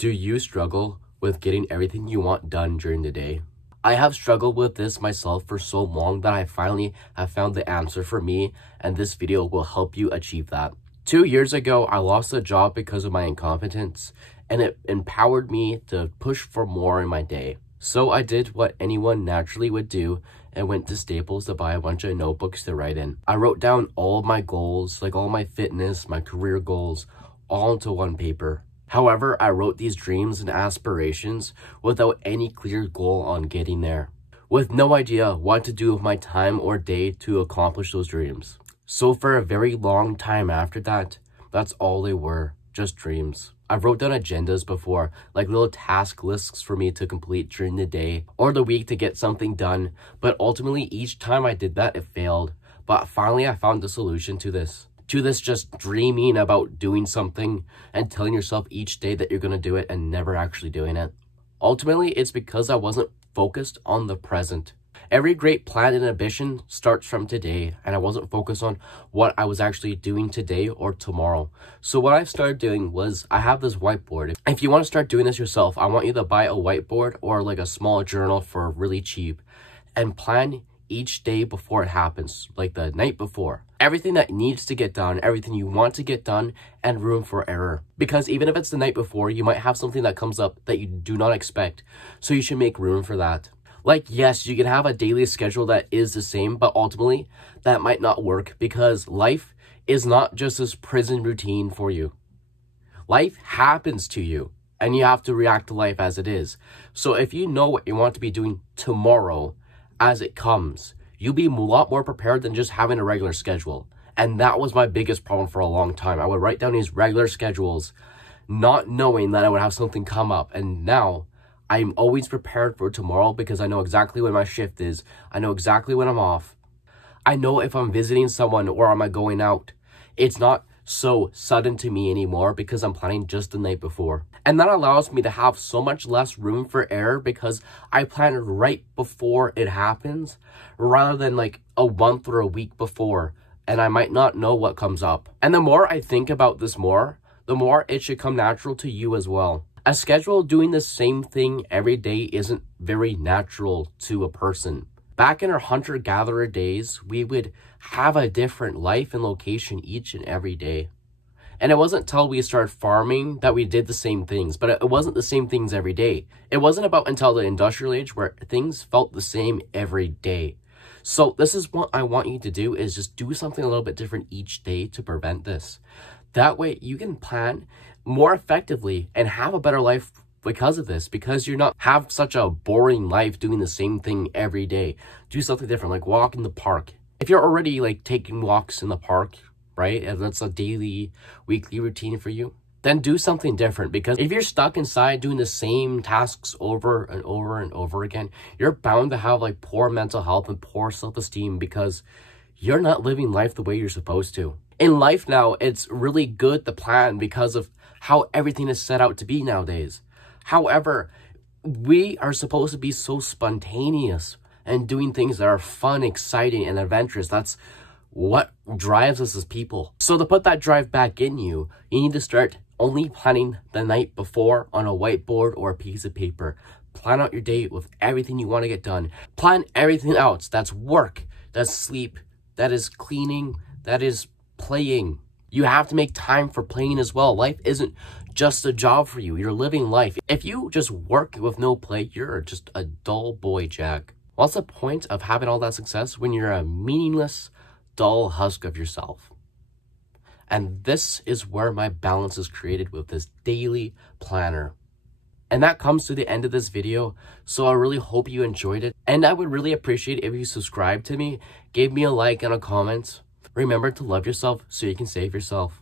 Do you struggle with getting everything you want done during the day? I have struggled with this myself for so long that I finally have found the answer for me, and this video will help you achieve that. 2 years ago, I lost a job because of my incompetence, and it empowered me to push for more in my day. So I did what anyone naturally would do and went to Staples to buy a bunch of notebooks to write in. I wrote down all of my goals, like all my fitness, my career goals, all into one paper. However, I wrote these dreams and aspirations without any clear goal on getting there, with no idea what to do with my time or day to accomplish those dreams. So for a very long time after that, that's all they were, just dreams. I wrote down agendas before, like little task lists for me to complete during the day or the week to get something done, but ultimately each time I did that, it failed. But finally I found the solution to this just dreaming about doing something and telling yourself each day that you're going to do it and never actually doing it. Ultimately, it's because I wasn't focused on the present. Every great plan and ambition starts from today, and I wasn't focused on what I was actually doing today or tomorrow. So what I've started doing was I have this whiteboard. If you want to start doing this yourself, I want you to buy a whiteboard or like a small journal for really cheap and plan each day before it happens, like the night before. Everything that needs to get done, everything you want to get done, and room for error. Because even if it's the night before, you might have something that comes up that you do not expect. So you should make room for that. Like, yes, you can have a daily schedule that is the same, but ultimately that might not work because life is not just this prison routine for you. Life happens to you and you have to react to life as it is. So if you know what you want to be doing tomorrow as it comes, you'll be a lot more prepared than just having a regular schedule. And that was my biggest problem for a long time. I would write down these regular schedules, not knowing that I would have something come up. And now I'm always prepared for tomorrow because I know exactly when my shift is. I know exactly when I'm off. I know if I'm visiting someone or am I going out. It's not so sudden to me anymore because I'm planning just the night before. And that allows me to have so much less room for error because I plan right before it happens rather than like a month or a week before, and I might not know what comes up. And the more I think about this more, the more it should come natural to you as well. A schedule doing the same thing every day isn't very natural to a person. Back in our hunter-gatherer days, we would have a different life and location each and every day. And it wasn't until we started farming that we did the same things, but it wasn't the same things every day. It wasn't about until the industrial age where things felt the same every day. So this is what I want you to do, is just do something a little bit different each day to prevent this. That way you can plan more effectively and have a better life because of this, because you're not have such a boring life doing the same thing every day. Do something different, like walk in the park. If you're already like taking walks in the park, right, and that's a daily, weekly routine for you, then do something different. Because if you're stuck inside doing the same tasks over and over and over again, you're bound to have like poor mental health and poor self-esteem because you're not living life the way you're supposed to. In life now, it's really good to plan because of how everything is set out to be nowadays. However, we are supposed to be so spontaneous and doing things that are fun, exciting, and adventurous. That's what drives us as people. So to put that drive back in you, you need to start only planning the night before on a whiteboard or a piece of paper. Plan out your day with everything you want to get done. Plan everything else. That's work, that's sleep, that is cleaning, that is playing. You have to make time for playing as well. Life isn't just a job for you. You're living life. If you just work with no play, you're just a dull boy, Jack. What's the point of having all that success when you're a meaningless, dull husk of yourself? And this is where my balance is created with this daily planner. And that comes to the end of this video. So I really hope you enjoyed it. And I would really appreciate if you subscribe to me, gave me a like and a comment. Remember to love yourself so you can save yourself.